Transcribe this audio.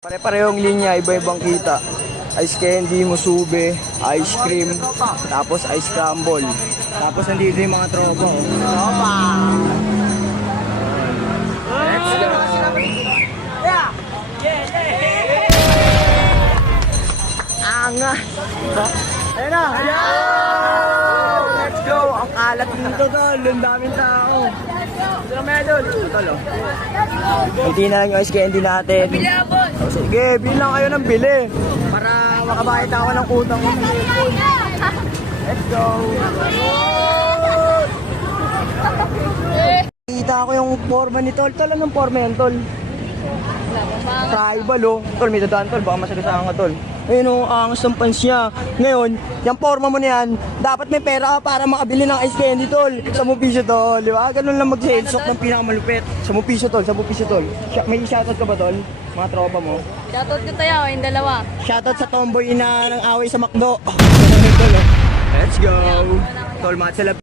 Pare-parehong linya, iba-ibang kita. Ice candy, musube, ice cream, tapos ice crumble. Tapos nandito yung mga tropa. Oh. Tropa! Let's go! Anga! Ayun na! Let's go! Ang kalat dito, tol. Ang daming tao. Sila medal. Tol, oh. Hindi na lang yung ice candy natin. Oh, sige, bilang kayo ng bili. Para makabayad ako ng utang ko. Let's go! Kita ko yung forma ni Tol. Tol, anong forma yan, Tol? Tribal, oh. Tol, may dadaan, Tol. Baka masagasaan ka, Tol. Ayun, oh, ang pants niya. Ngayon, yung forma mo na yan, dapat may pera ka para makabili ng ice candy, Tol. 10 piso, Tol. Di ba? Ganun lang mag-sales of ng pinakamalupit. 10 piso, Tol. 10 piso, Tol. May shoutout ka ba, Tol? Mga tropa mo. Shoutout ko tayo, yung dalawa. Shoutout sa tomboy na ng away sa McDo. Let's go! Tol, mat sila.